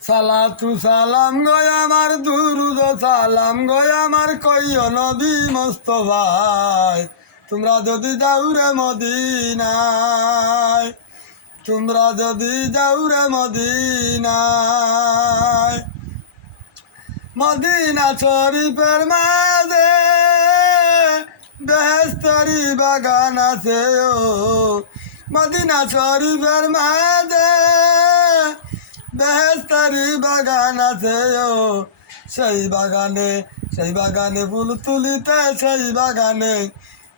সালাতু সালাম গয় আমার দুরুদ সালাম গয় আমার কইও নবী মোস্তফায় তোমরা যদি যাও রে মদিনায় তোমরা যদি যাও রে মদিনায় মদিনা শরীফের মাঝে বেহেশতেরি বাগান আছে ও মদিনা শরীফের মাঝে বেহেশতেরি বাগান আছে ও সেই বাগানে ফুল তুলিতে সেই বাগানে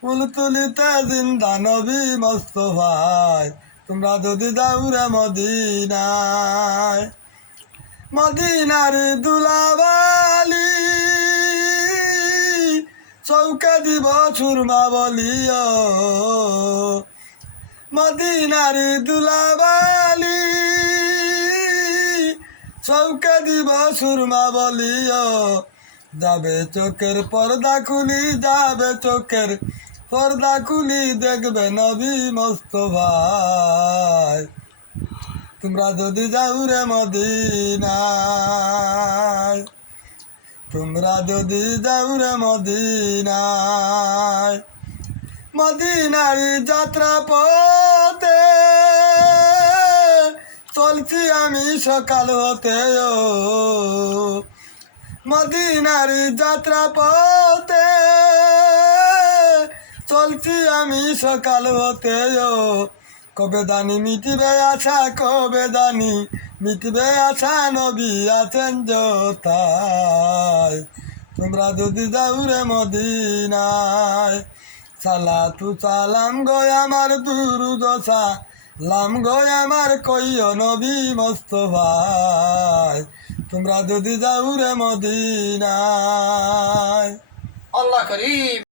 ফুল তুলিতে জিন্দা নবী মোস্তফায় তোমরা যদি যাও রে মদিনায় মদিনার দুলাবালি চৌকে দিব সুরমা বলিও মদিনার দুলাবালি চৌকে দিব সুরমা বলিও যাবে চোখের পর্দা খুলি যাবে চোখের পর্দা খুলি দেখবে নবী মোস্তফায় তোমরা যদি যাও রে মদিনায় তোমরা যদি যাও রে মদিনায় মদিনার যাত্রা পথে চলছি আমি সকাল হতে ও মদিনার যাত্রা পথে চলছি আমি সকাল হতে ও কবে দানি মিটিবে আশা কবে দানি মিটবে আশা নবী আছেন যোথায় তোমরা যদি যাও রে মদিনায় সালাতু সালাম গয় আমার দুরুদ সালাম গয় আমার কইও নবী মোস্তফায় তোমরা যদি যাও রে মদিনায় আল্লাহ করিম।